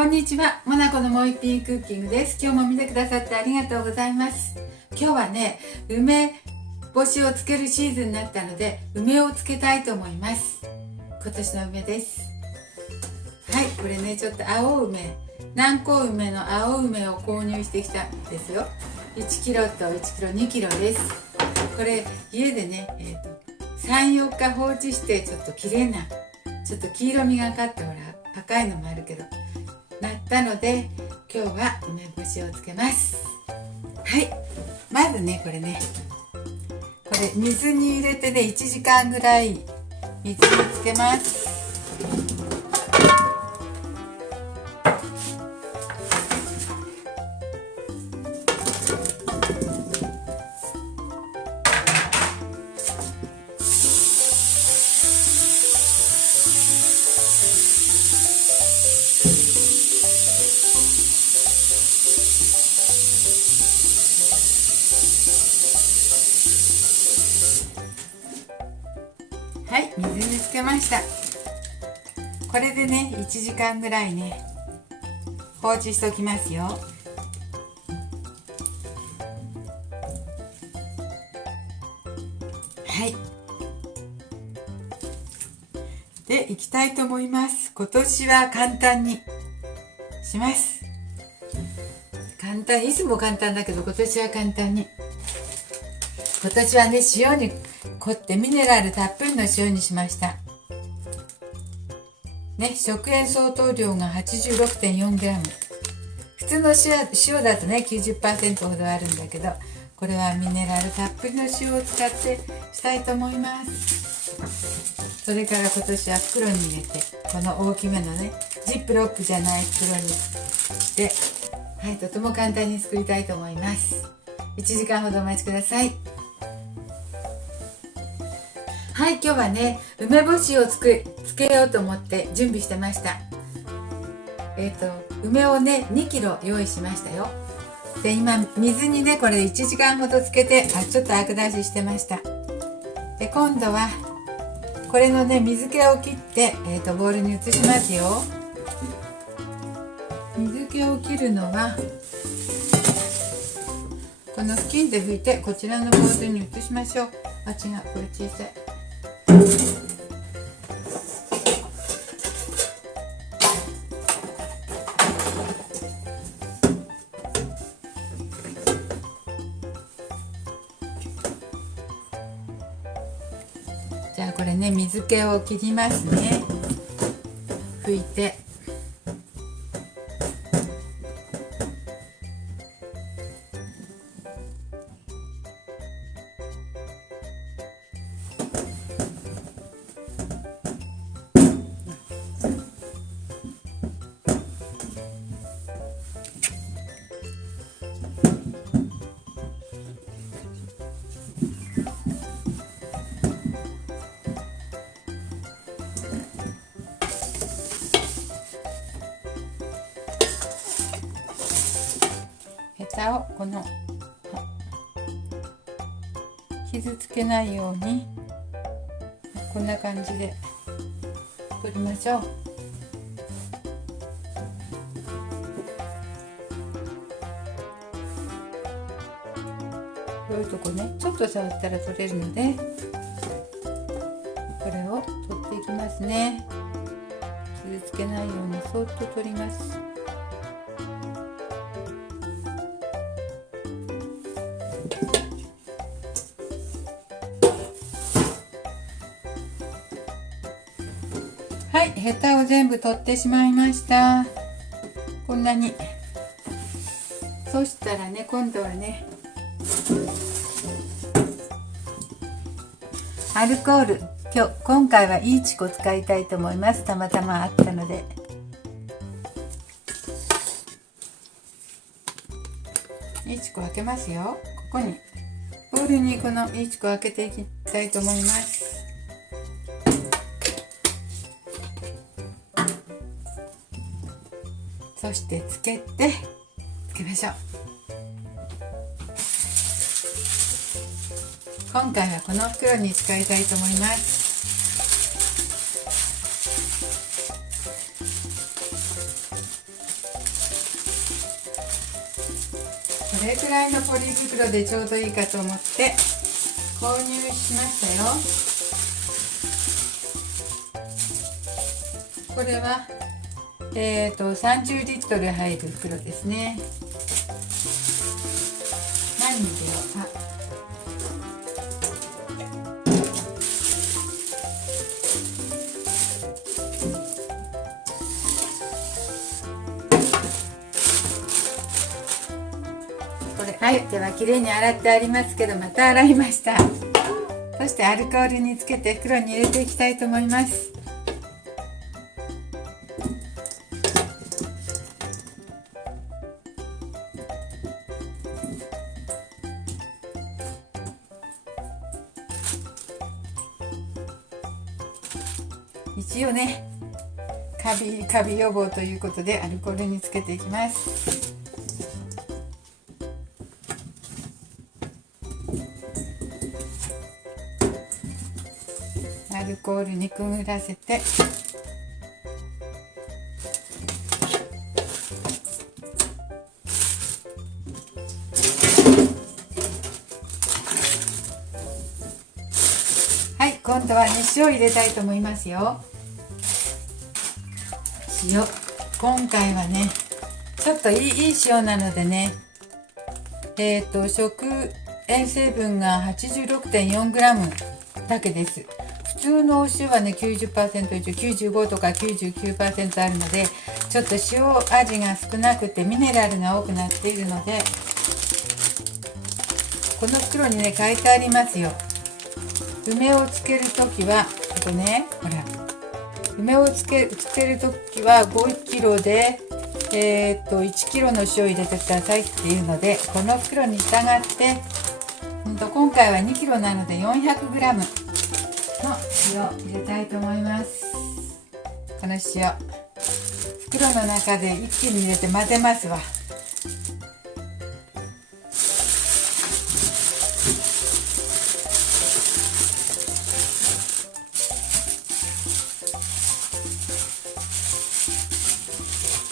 こんにちは、モナコのもう一品クッキングです。今日も見てくださってありがとうございます。今日はね、梅干しをつけるシーズンになったので、梅をつけたいと思います。今年の梅です。はい、これね、ちょっと青梅、南高梅の青梅を購入してきたんですよ。1キロと1キロ2キロです。これ家でね、3、4日放置してちょっと綺麗な、ちょっと黄色みがかってほら赤いのもあるけどなったので、今日は梅干しをつけます。はい、まずね、これ水に入れてね、1時間ぐらい水につけます。はい、水につけました。これでね、1時間ぐらいね放置しておきますよ。はい、でいきたいと思います。今年は簡単にします。簡単、いつも簡単だけど今年は簡単に。今年はね、塩に凝ってミネラルたっぷりの塩にしましたね。食塩相当量が 86.4g。 普通の塩だとね 90% ほどあるんだけど、これはミネラルたっぷりの塩を使ってしたいと思います。それから今年は袋に入れて、この大きめのねジップロックじゃない袋にして、はい、とても簡単に作りたいと思います。1時間ほどお待ちください。はい、今日はね、梅干しをつけようと思って準備してました。梅をね、2キロ用意しましたよ。で、今、水にね、これ1時間ほどつけて、ちょっとアク出ししてました。で、今度は、これのね、水気を切って、ボウルに移しますよ。水気を切るのは、この布巾で拭いて、こちらのボウルに移しましょう。あ、違う、これ小さい。じゃあこれね、水気を切りますね。拭いて。ヘタをこの傷つけないようにこんな感じで取りましょう。こういうとこね、ちょっと触ったら取れるので、これを取っていきますね。傷つけないようにそっと取ります。はい、ヘタを全部取ってしまいました。こんなに。そしたらね、今度はね、アルコール、今回はいいチコ使いたいと思います。たまたまあったので。いいチコ開けますよ。ここにボウルにこのいいチコ開けていきたいと思います。そしてつけましょう。今回はこの袋に使いたいと思います。これくらいのポリ袋でちょうどいいかと思って購入しましたよ。これは30リットル入る袋ですね。何に入れようか。これ、はい、ではきれいに洗ってありますけど、また洗いました。そしてアルコールにつけて袋に入れていきたいと思います。一応ね、カビ予防ということでアルコールにつけていきます。アルコールにくぐらせて、はい、今度はね、塩を入れたいと思いますよ。塩、今回はねちょっといい塩なのでね、食塩成分が 86.4g だけです。普通のお塩はね 90% 以上、95とか 99% あるので、ちょっと塩味が少なくてミネラルが多くなっているので、この袋にね書いてありますよ。梅をつけるときはほら、梅をつけるときは5キロで、1キロの塩入れてくださいっていうので、この袋に従って、今回は2キロなので 400g の塩入れたいと思います。この塩、袋の中で一気に入れて混ぜますわ。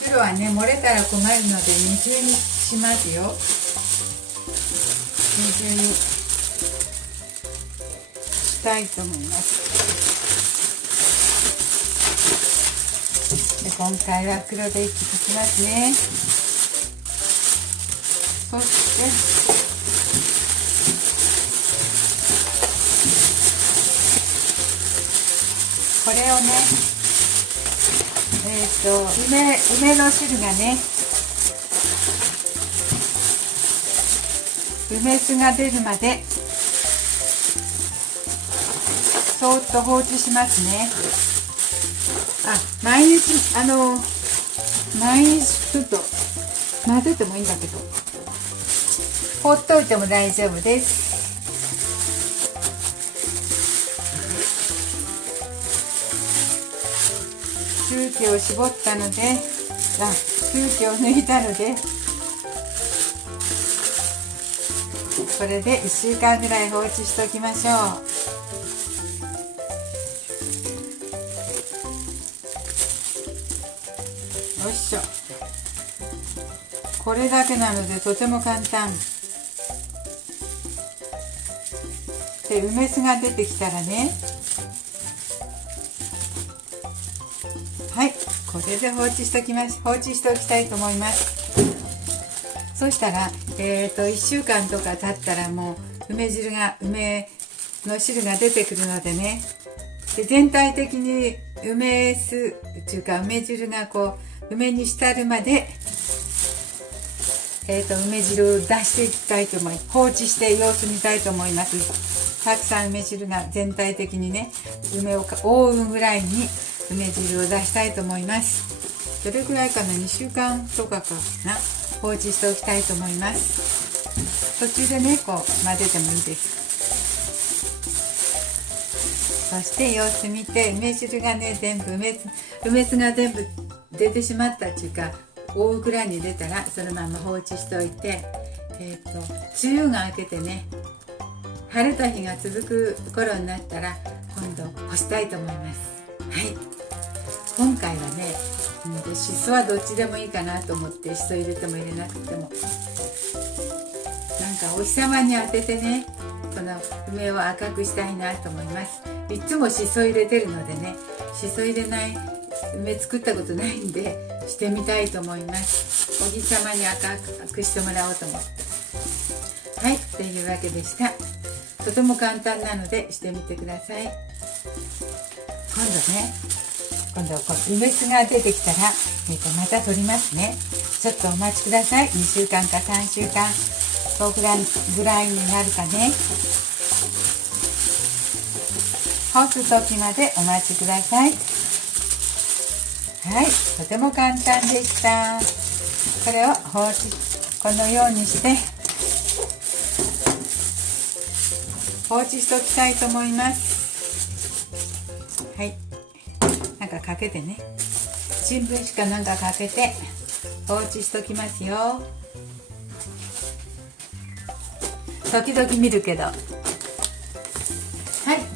袋はね、漏れたら困るので二重にしますよ。二重にしたいと思います。で、今回は袋でいきますね。そしてこれをね、梅の汁がね、梅酢が出るまでそーっと放置しますね。毎日ちょっと混ぜてもいいんだけど、放っといても大丈夫です。空気を絞ったので、空気を抜いたので、これで1週間ぐらい放置しておきましょう。よいしょ。これだけなのでとても簡単で、梅酢が出てきたらね、はい、これで放置しておきたいと思います。そしたら、1週間とか経ったらもう梅の汁が出てくるのでね、で全体的に梅酢っていうか梅汁がこう梅に浸るまで、梅汁を出していきたいと思います。放置して様子見たいと思います。たくさん梅汁が全体的にね、梅を覆うぐらいに梅汁を出したいと思います。どれくらいかな、2週間とかかな、放置しておきたいと思います。途中でね、こう混ぜてもいいです。そして様子見て、梅汁がね、全部梅酢が全部出てしまったっていうか、覆うくらいに出たらそのまま放置しておいて、梅雨が明けてね、晴れた日が続く頃になったら今度干したいと思います。はい、今回はね、しそはどっちでもいいかなと思って、しそ入れても入れなくてもかお日様に当ててね、この梅を赤くしたいなと思います。いつもしそ入れてるのでね、しそ入れない梅作ったことないんでしてみたいと思います。お日様に赤くしてもらおうと思って、はい、というわけでした。とても簡単なのでしてみてください。今度梅酢が出てきたら、また取りますね。ちょっとお待ちください。2週間か3週間ぐらいになるかね。干す時までお待ちください。はい、とても簡単でした。これをこのようにして放置しておきたいと思います。はい、なんかかけてね、新聞紙かなんかかけて放置しときますよ。時々見るけど。はい、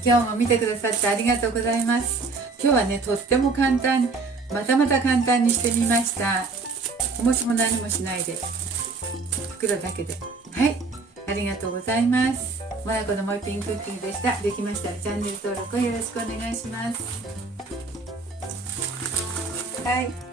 今日も見てくださってありがとうございます。今日はね、とっても簡単、また簡単にしてみました。おもしも何もしないで、袋だけで。はい、ありがとうございます。まやこのもう一品クッキングでした。できましたらチャンネル登録をよろしくお願いします。はい。